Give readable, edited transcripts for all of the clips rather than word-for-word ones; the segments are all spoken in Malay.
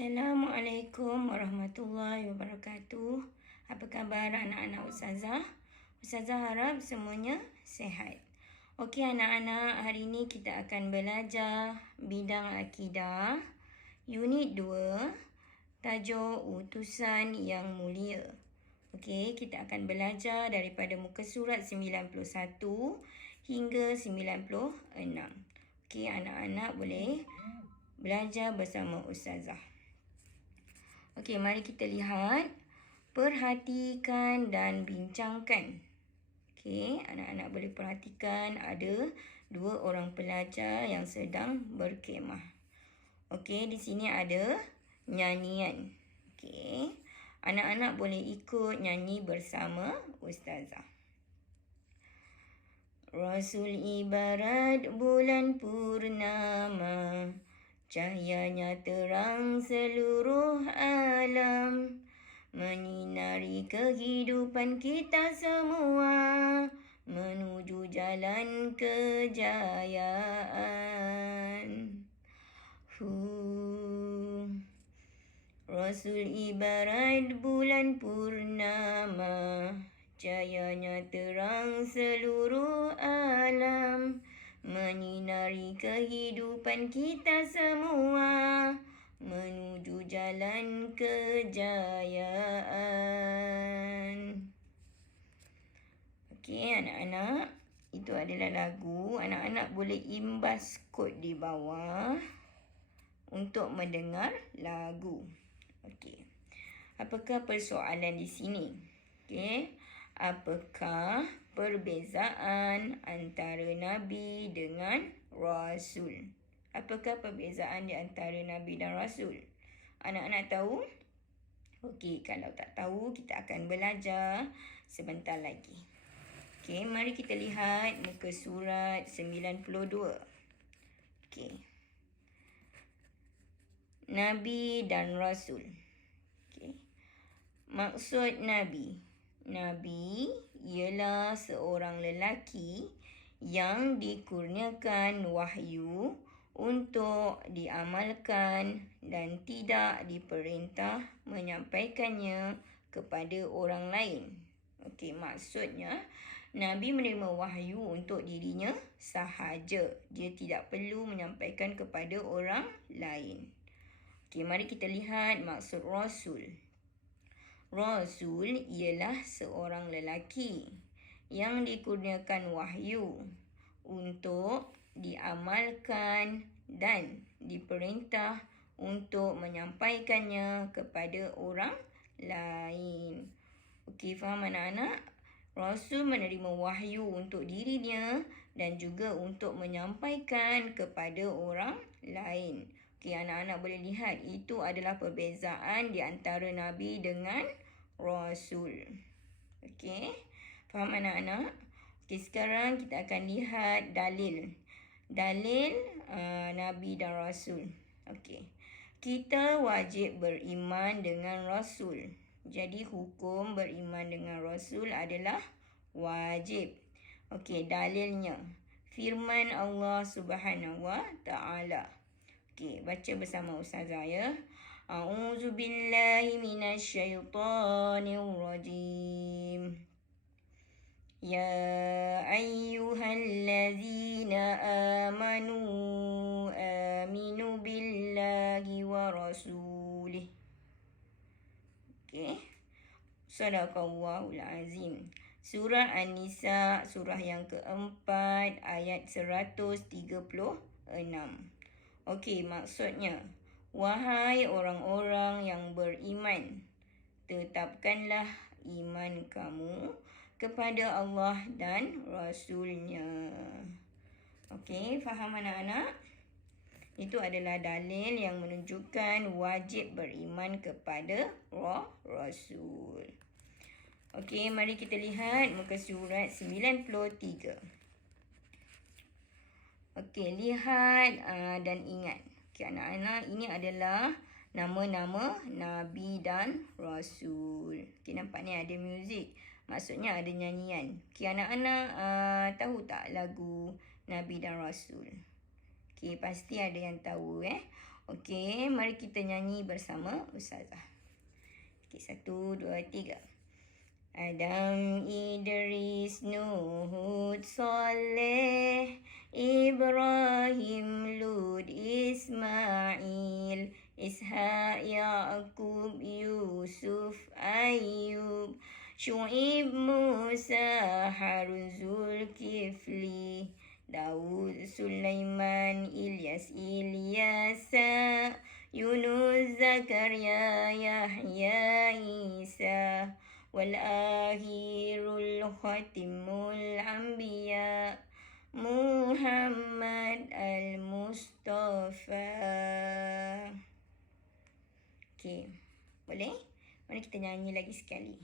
Assalamualaikum warahmatullahi wabarakatuh. Apa khabar anak-anak Ustazah? Ustazah harap semuanya sehat. Okey anak-anak, hari ini kita akan belajar bidang akidah, unit 2, tajuk utusan yang mulia. Okey, kita akan belajar daripada muka surat 91 hingga 96. Okey, anak-anak boleh belajar bersama Ustazah. Okey, mari kita lihat. Perhatikan dan bincangkan. Okey, anak-anak boleh perhatikan ada dua orang pelajar yang sedang berkemah. Okey, di sini ada nyanyian. Okey, anak-anak boleh ikut nyanyi bersama Ustazah. Rasul ibarat bulan purnama, cahayanya terang seluruh alam, menyinari kehidupan kita semua, menuju jalan kejayaan. Rasul ibarat bulan purnama, cahayanya terang seluruh alam, menyinari kehidupan kita semua, menuju jalan kejayaan. Okey anak-anak, itu adalah lagu. Anak-anak boleh imbas kod di bawah untuk mendengar lagu. Okey. Apakah persoalan di sini? Okey. Apakah perbezaan antara Nabi dengan Rasul? Apakah perbezaan di antara Nabi dan Rasul? Anak-anak tahu? Okey, kalau tak tahu, kita akan belajar sebentar lagi. Okey, mari kita lihat muka surat 92. Okey. Nabi dan Rasul. Okey. Maksud Nabi. Nabi ialah seorang lelaki yang dikurniakan wahyu untuk diamalkan dan tidak diperintah menyampaikannya kepada orang lain. Okey, maksudnya Nabi menerima wahyu untuk dirinya sahaja. Dia tidak perlu menyampaikan kepada orang lain. Okey, mari kita lihat maksud Rasul. Rasul ialah seorang lelaki yang dikurniakan wahyu untuk diamalkan dan diperintah untuk menyampaikannya kepada orang lain. Okey, faham anak-anak? Rasul menerima wahyu untuk dirinya dan juga untuk menyampaikan kepada orang lain. Okey, anak-anak boleh lihat itu adalah perbezaan di antara Nabi dengan Rasul. Okey, faham anak-anak? Okey, sekarang kita akan lihat dalil. Dalil Nabi dan Rasul. Okey, kita wajib beriman dengan Rasul. Jadi hukum beriman dengan Rasul adalah wajib. Okey, dalilnya firman Allah Subhanahu wa Ta'ala. Okey, baca bersama Ustazah ya. A'udzu billahi minasyaitonir rajim. Ya ayyuhallazina amanu aminu billahi wa rasulih. Okey. Sadaqallahul azim. Surah An-Nisa, surah yang keempat, ayat 136. Okey, maksudnya, wahai orang-orang yang beriman, tetapkanlah iman kamu kepada Allah dan Rasulnya. Okey, faham anak-anak? Itu adalah dalil yang menunjukkan wajib beriman kepada Rasul. Okey, mari kita lihat muka surat 93. Okey, lihat dan ingat. Okey, anak-anak, ini adalah nama-nama Nabi dan Rasul. Okey, nampak ni ada muzik. Maksudnya ada nyanyian. Okey, anak-anak tahu tak lagu Nabi dan Rasul? Okey, pasti ada yang tahu Okey, mari kita nyanyi bersama Ustazah. Okey, 1, 2, 3. Adam, Idris, Nuh, Hud, Saleh, Ibrahim, Lut, Ismail, Ishaq, Yaqub, Yusuf, Ayub, Syu'ib, Musa, Harun, Zulkifli, Daud, Sulaiman, Ilyas, Ilyasa, Yunus, Zakaria, Yahya, Isa, والآخر الختم الأنبياء Muhammad Al-Mustafa. Okey, boleh? Mari kita nyanyi lagi sekali.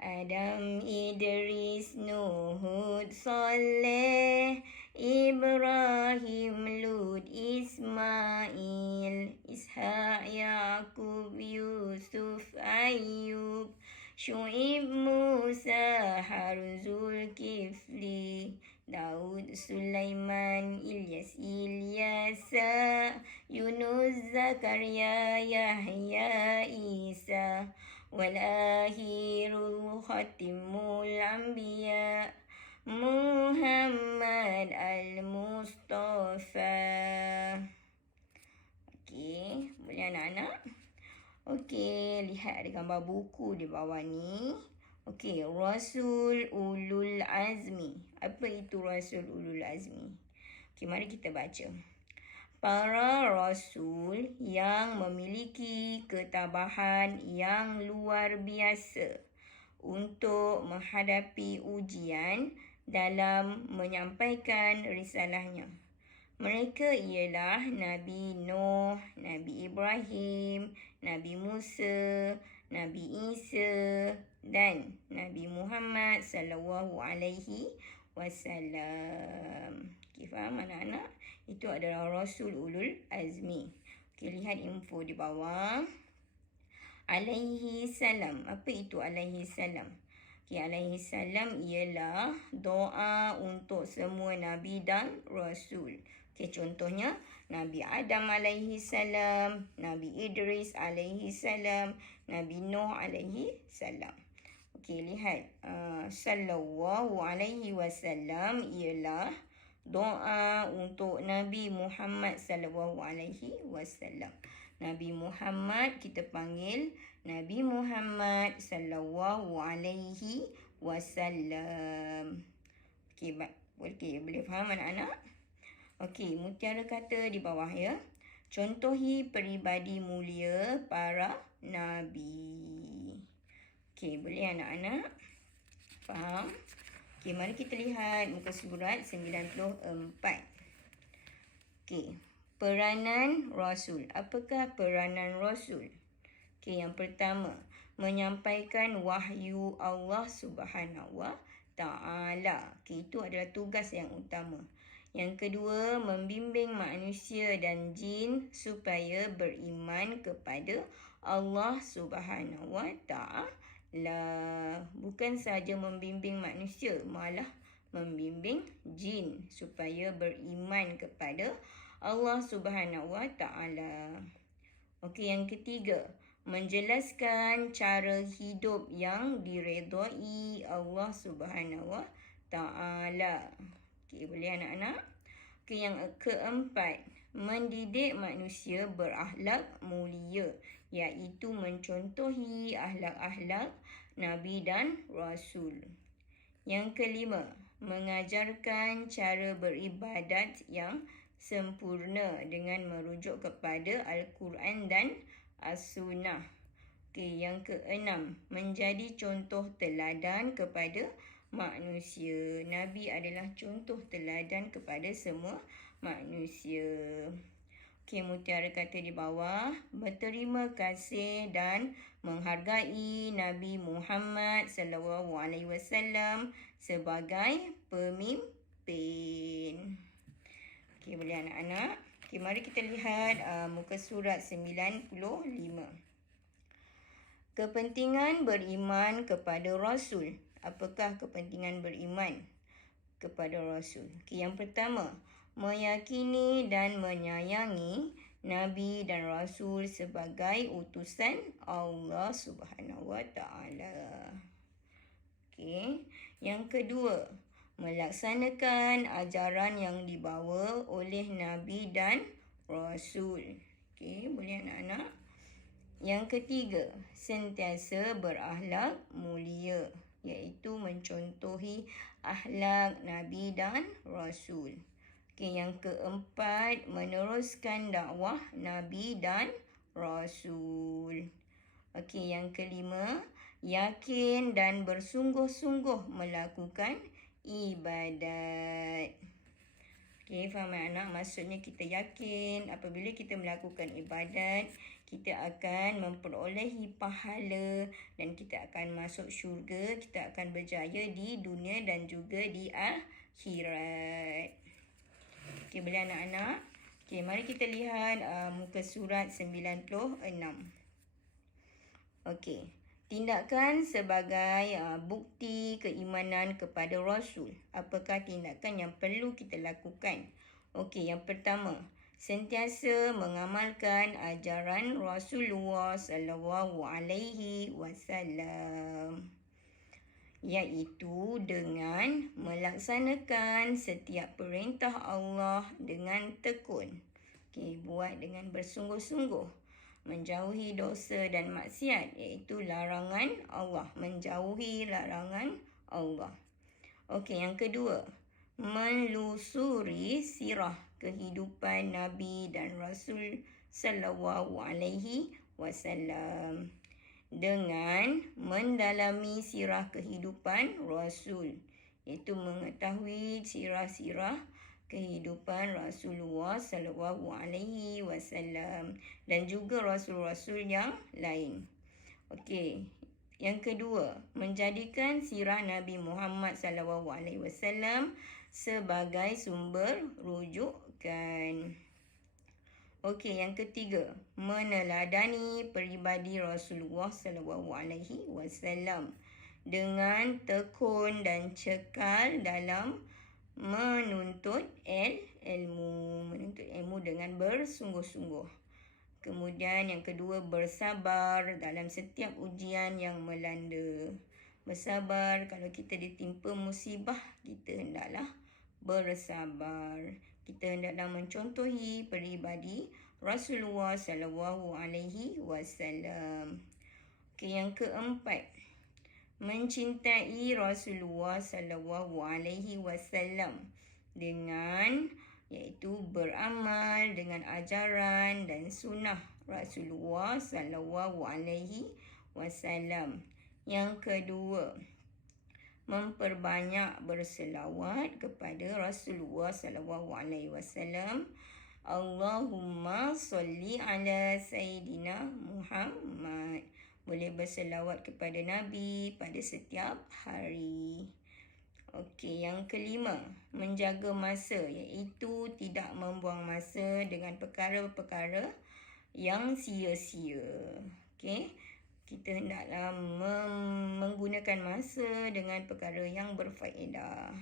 Adam, Idris, Nuh, Hud, Saleh, Ibrahim, Lut, Ismail, Ishaq, Yaqub, Yusuf, Ayub, Syu'ib, Musa, Harun, Zulkifli, Daud, Sulaiman, Ilyas, Ilyasa, Yunus, Zakaria, Yahya, Isa, والآخر الختم الأنبياء Muhammad Al-Mustafa. Okey, boleh anak-anak? Okey, lihat ada gambar buku di bawah ni. Okey, Rasul Ulul Azmi. Apa itu Rasul Ulul Azmi? Okey, mari kita baca. Para rasul yang memiliki ketabahan yang luar biasa untuk menghadapi ujian dalam menyampaikan risalahnya. Mereka ialah Nabi Nuh, Nabi Ibrahim, Nabi Musa, Nabi Isa dan Nabi Muhammad sallallahu alaihi wasallam. Okey, faham anak-anak? Itu adalah Rasul Ulul Azmi. Okey, lihat info di bawah. Alaihi salam. Apa itu alaihi salam? Okey, alaihi salam ialah doa untuk semua nabi dan rasul. Okey, contohnya Nabi Adam alaihi salam, Nabi Idris alaihi salam, Nabi Nuh alaihi salam. Okey, lihat. Sallallahu alaihi wasallam ialah doa untuk Nabi Muhammad sallallahu alaihi wasallam. Nabi Muhammad kita panggil Nabi Muhammad sallallahu alaihi wasallam. Okey, boleh faham anak-anak? Okey, mutiara kata di bawah ya. Contohi peribadi mulia para nabi. Okey, boleh anak-anak? Faham? Okey, mari kita lihat muka surat 94. Okey, peranan Rasul. Apakah peranan Rasul? Okey, yang pertama, menyampaikan wahyu Allah Subhanahu wa Ta'ala. Okey, itu adalah tugas yang utama. Yang kedua, membimbing manusia dan jin supaya beriman kepada Allah Subhanahu wa Ta'ala. Bukan sahaja membimbing manusia, malah membimbing jin supaya beriman kepada Allah Subhanahu wa Ta'ala. Okey, yang ketiga, menjelaskan cara hidup yang diredai Allah Subhanahu wa Ta'ala. Okey, boleh anak-anak? Okey, yang keempat, mendidik manusia berakhlak mulia, iaitu mencontohi akhlak-akhlak Nabi dan Rasul. Yang kelima, mengajarkan cara beribadat yang sempurna dengan merujuk kepada Al-Quran dan As-Sunnah. Okey, yang keenam, menjadi contoh teladan kepada manusia. Nabi adalah contoh teladan kepada semua manusia. Okey, mutiara kata di bawah. Berterima kasih dan menghargai Nabi Muhammad sallallahu alaihi wasallam sebagai pemimpin. Okey, boleh anak-anak? Okey, mari kita lihat muka surat 95. Kepentingan beriman kepada Rasul. Apakah kepentingan beriman kepada Rasul? Okey, yang pertama, meyakini dan menyayangi Nabi dan Rasul sebagai utusan Allah Subhanahu Wa Taala. Okey. Yang kedua, melaksanakan ajaran yang dibawa oleh Nabi dan Rasul. Okey, boleh anak-anak? Yang ketiga, sentiasa berakhlak mulia, iaitu mencontohi akhlak Nabi dan Rasul. Okey, yang keempat, meneruskan dakwah Nabi dan Rasul. Okey, yang kelima, yakin dan bersungguh-sungguh melakukan ibadat. Okey, faham anak? Maksudnya kita yakin apabila kita melakukan ibadat, kita akan memperolehi pahala dan kita akan masuk syurga, kita akan berjaya di dunia dan juga di akhirat. Okey, boleh anak-anak? Okey, mari kita lihat muka surat 96. Okey. Tindakan sebagai bukti keimanan kepada Rasul. Apakah tindakan yang perlu kita lakukan? Okey, yang pertama, sentiasa mengamalkan ajaran Rasulullah sallallahu alaihi wasallam, iaitu dengan melaksanakan setiap perintah Allah dengan tekun. Okey, buat dengan bersungguh-sungguh. Menjauhi dosa dan maksiat, iaitu larangan Allah. Menjauhi larangan Allah. Okey, yang kedua, menelusuri sirah kehidupan Nabi dan Rasul sallallahu alaihi wasallam dengan mendalami sirah kehidupan Rasul, iaitu mengetahui sirah-sirah kehidupan Rasulullah sallallahu alaihi wasallam dan juga rasul-rasul yang lain. Okey, yang kedua, menjadikan sirah Nabi Muhammad sallallahu alaihi wasallam sebagai sumber rujukan. Okey, yang ketiga, meneladani peribadi Rasulullah sallallahu alaihi wasallam dengan tekun dan cekal dalam menuntut ilmu dengan bersungguh-sungguh. Kemudian yang kedua, bersabar dalam setiap ujian yang melanda. Bersabar kalau kita ditimpa musibah, kita hendaklah bersabar. Kita hendaklah mencontohi peribadi Rasulullah sallallahu alaihi wasallam. Okey, yang keempat, mencintai Rasulullah sallallahu alaihi wasallam dengan iaitu beramal dengan ajaran dan sunnah Rasulullah sallallahu alaihi wasallam. Yang kedua, memperbanyak berselawat kepada Rasulullah sallallahu alaihi wasallam. Allahumma salli ala Sayyidina Muhammad. Boleh berselawat kepada Nabi pada setiap hari. Okey, yang kelima, menjaga masa, iaitu tidak membuang masa dengan perkara-perkara yang sia-sia. Okey, kita hendaklah menggunakan masa dengan perkara yang berfaedah.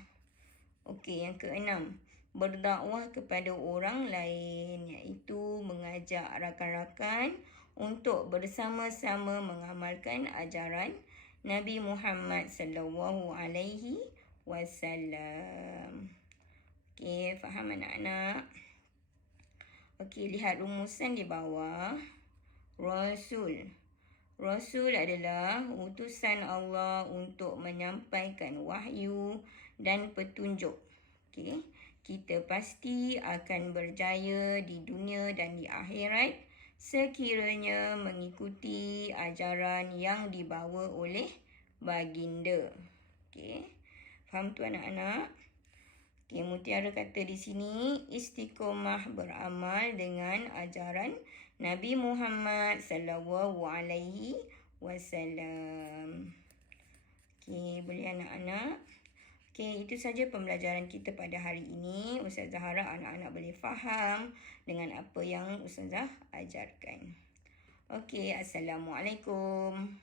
Okey, yang keenam, berdakwah kepada orang lain, iaitu mengajak rakan-rakan untuk bersama-sama mengamalkan ajaran Nabi Muhammad sallallahu alaihi wasallam. Okey, faham anak-anak? Okey, lihat rumusan di bawah. Rasul adalah utusan Allah untuk menyampaikan wahyu dan petunjuk. Okey, kita pasti akan berjaya di dunia dan di akhirat sekiranya mengikuti ajaran yang dibawa oleh baginda. Okey, faham tu anak-anak? Okey, Mutiara kata di sini, istiqomah beramal dengan ajaran Nabi Muhammad sallallahu alaihi wasallam. Okey, boleh anak-anak? Okey, itu saja pembelajaran kita pada hari ini. Ustazah harap anak-anak boleh faham dengan apa yang Ustazah ajarkan. Okey, Assalamualaikum.